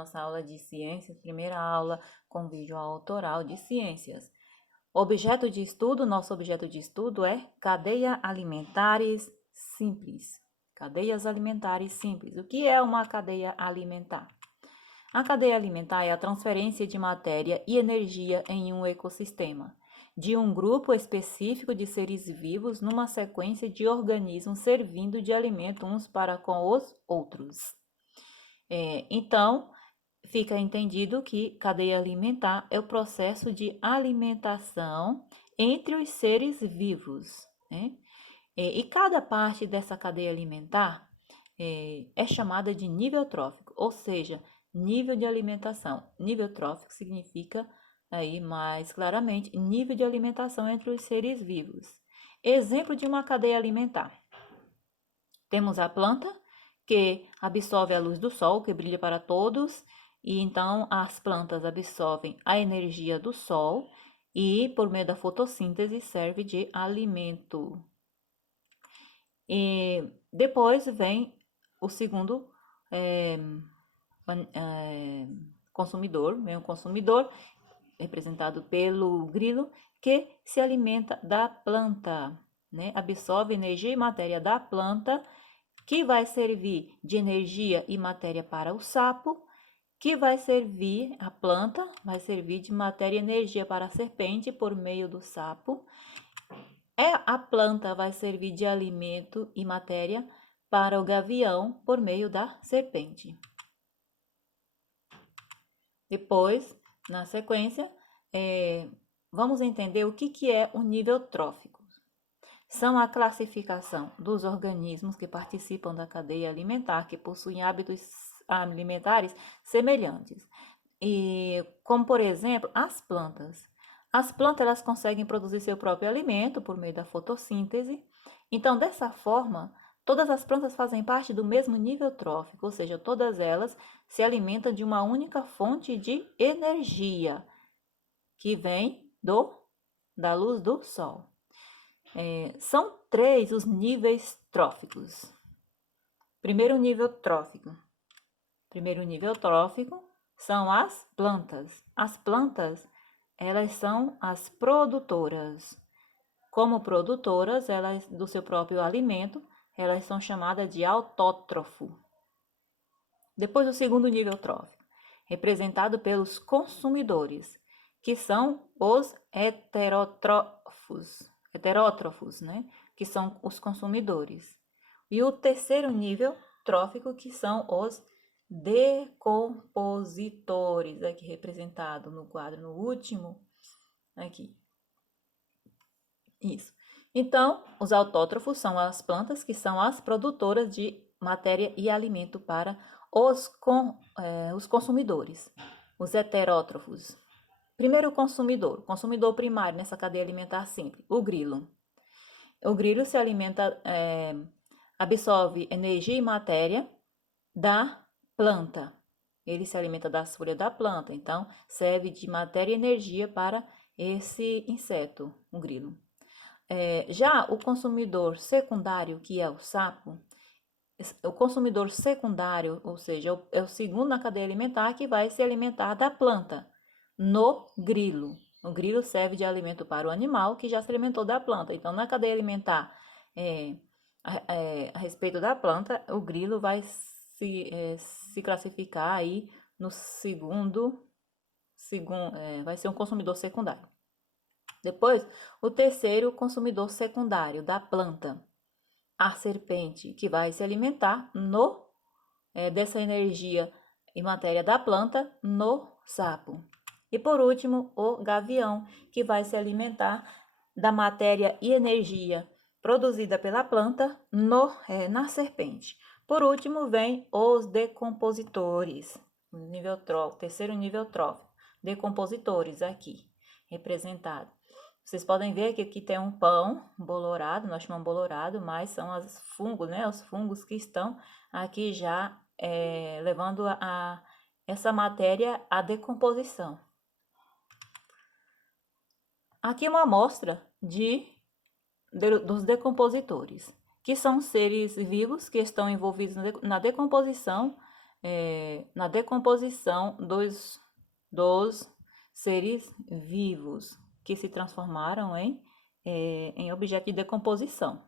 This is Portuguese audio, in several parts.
Nossa aula de ciências, primeira aula com vídeo autoral de ciências. Objeto de estudo, nosso objeto de estudo é cadeia alimentares simples. Cadeias alimentares simples. O que é uma cadeia alimentar? A cadeia alimentar é a transferência de matéria e energia em um ecossistema, de um grupo específico de seres vivos numa sequência de organismos servindo de alimento uns para com os outros. Então, fica entendido que cadeia alimentar é o processo de alimentação entre os seres vivos, né? E cada parte dessa cadeia alimentar é chamada de nível trófico, ou seja, nível de alimentação. Nível trófico significa, aí mais claramente, nível de alimentação entre os seres vivos. Exemplo de uma cadeia alimentar. Temos a planta, que absorve a luz do sol, que brilha para todos, e então as plantas absorvem a energia do sol e, por meio da fotossíntese, serve de alimento. E depois vem o segundo consumidor, vem o consumidor, representado pelo grilo, que se alimenta da planta, né? Absorve energia e matéria da planta, que vai servir de energia e matéria para o sapo, que vai servir, a planta vai servir de matéria e energia para a serpente por meio do sapo. A planta vai servir de alimento e matéria para o gavião por meio da serpente. Depois, na sequência, vamos entender o que é o nível trófico. São a classificação dos organismos que participam da cadeia alimentar, que possuem hábitos alimentares semelhantes. E como, por exemplo, as plantas. As plantas elas conseguem produzir seu próprio alimento por meio da fotossíntese. Então, dessa forma, todas as plantas fazem parte do mesmo nível trófico, ou seja, todas elas se alimentam de uma única fonte de energia, que vem da luz do sol. São 3 os níveis tróficos. Primeiro nível trófico são as plantas. As plantas, elas são as produtoras. Como produtoras, elas do seu próprio alimento, elas são chamadas de autótrofo. Depois o segundo nível trófico, representado pelos consumidores, que são os heterótrofos, né? Que são os consumidores. E o terceiro nível trófico, que são os decompositores, aqui representado no quadro, no último, aqui. Isso. Então, os autótrofos são as plantas que são as produtoras de matéria e alimento para os consumidores. Os heterótrofos. Primeiro consumidor primário nessa cadeia alimentar simples, o grilo. O grilo se alimenta, absorve energia e matéria da planta. Ele se alimenta das folhas da planta, então serve de matéria e energia para esse inseto, o grilo. Já o consumidor secundário, que é o sapo, o consumidor secundário, ou seja, é o segundo na cadeia alimentar que vai se alimentar da planta, no grilo. O grilo serve de alimento para o animal que já se alimentou da planta. Então, na cadeia alimentar, a respeito da planta, o grilo vai se classificar aí no vai ser um consumidor secundário. Depois, o terceiro consumidor secundário da planta, a serpente, que vai se alimentar dessa energia e matéria da planta no sapo. E por último, o gavião, que vai se alimentar da matéria e energia produzida pela planta na serpente. Por último, vem os decompositores, terceiro nível trófico, decompositores aqui, representado. Vocês podem ver que aqui tem um pão bolorado, nós chamamos bolorado, mas são os fungos, né? Os fungos que estão aqui já levando essa matéria à decomposição. Aqui é uma amostra dos decompositores, que são seres vivos que estão envolvidos na decomposição na decomposição dos seres vivos que se transformaram em objeto de decomposição.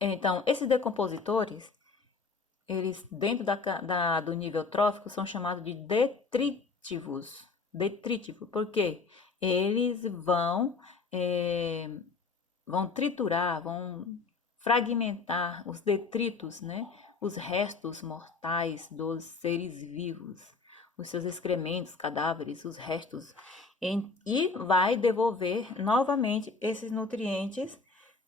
Então, esses decompositores, eles dentro do nível trófico são chamados de detritivos. Detritivo, porque eles vão triturar, vão fragmentar os detritos, né? Os restos mortais dos seres vivos, os seus excrementos, cadáveres, os restos, e vai devolver novamente esses nutrientes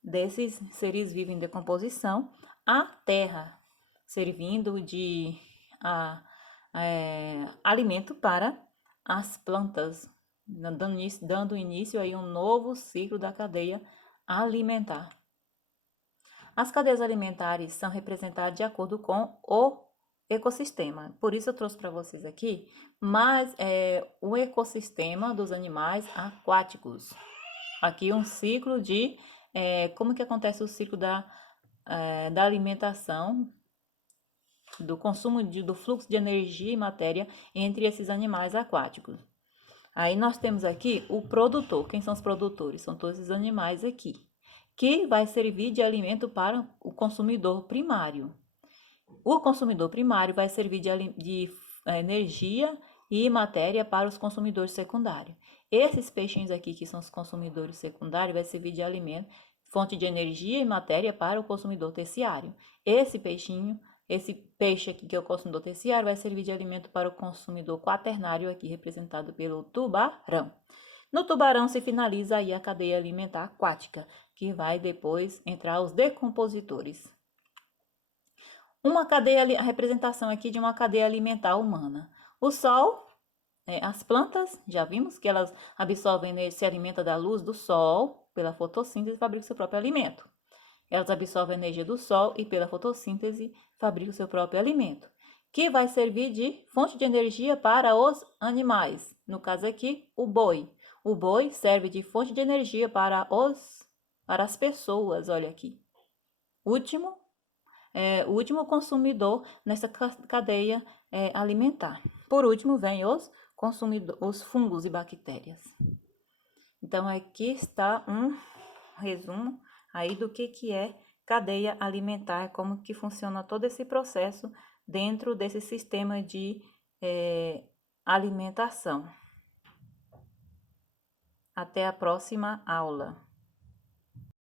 desses seres vivos em decomposição à terra, servindo de alimento para as plantas, dando início a um novo ciclo da cadeia alimentar. As cadeias alimentares são representadas de acordo com o ecossistema. Por isso eu trouxe para vocês aqui o ecossistema dos animais aquáticos. Aqui um ciclo de como que acontece o ciclo da alimentação, do consumo do fluxo de energia e matéria entre esses animais aquáticos. Aí nós temos aqui o produtor. Quem são os produtores? São todos esses animais aqui, que vai servir de alimento para o consumidor primário. O consumidor primário vai servir de energia e matéria para os consumidores secundários. Esses peixinhos aqui, que são os consumidores secundários, vai servir de alimento, fonte de energia e matéria para o consumidor terciário. Esse peixe aqui, que é o consumidor terciário, vai servir de alimento para o consumidor quaternário, aqui representado pelo tubarão. No tubarão se finaliza aí a cadeia alimentar aquática, que vai depois entrar os decompositores. A representação aqui de uma cadeia alimentar humana. O sol, as plantas, já vimos que elas absorvem, se alimentam da luz do sol, pela fotossíntese, e fabricam seu próprio alimento. Elas absorvem a energia do sol e pela fotossíntese fabricam seu próprio alimento, que vai servir de fonte de energia para os animais. No caso aqui, o boi. O boi serve de fonte de energia para as pessoas, olha aqui. O último consumidor nessa cadeia alimentar. Por último, vem os fungos e bactérias. Então, aqui está um resumo aí do que é cadeia alimentar, como que funciona todo esse processo dentro desse sistema de alimentação. Até a próxima aula.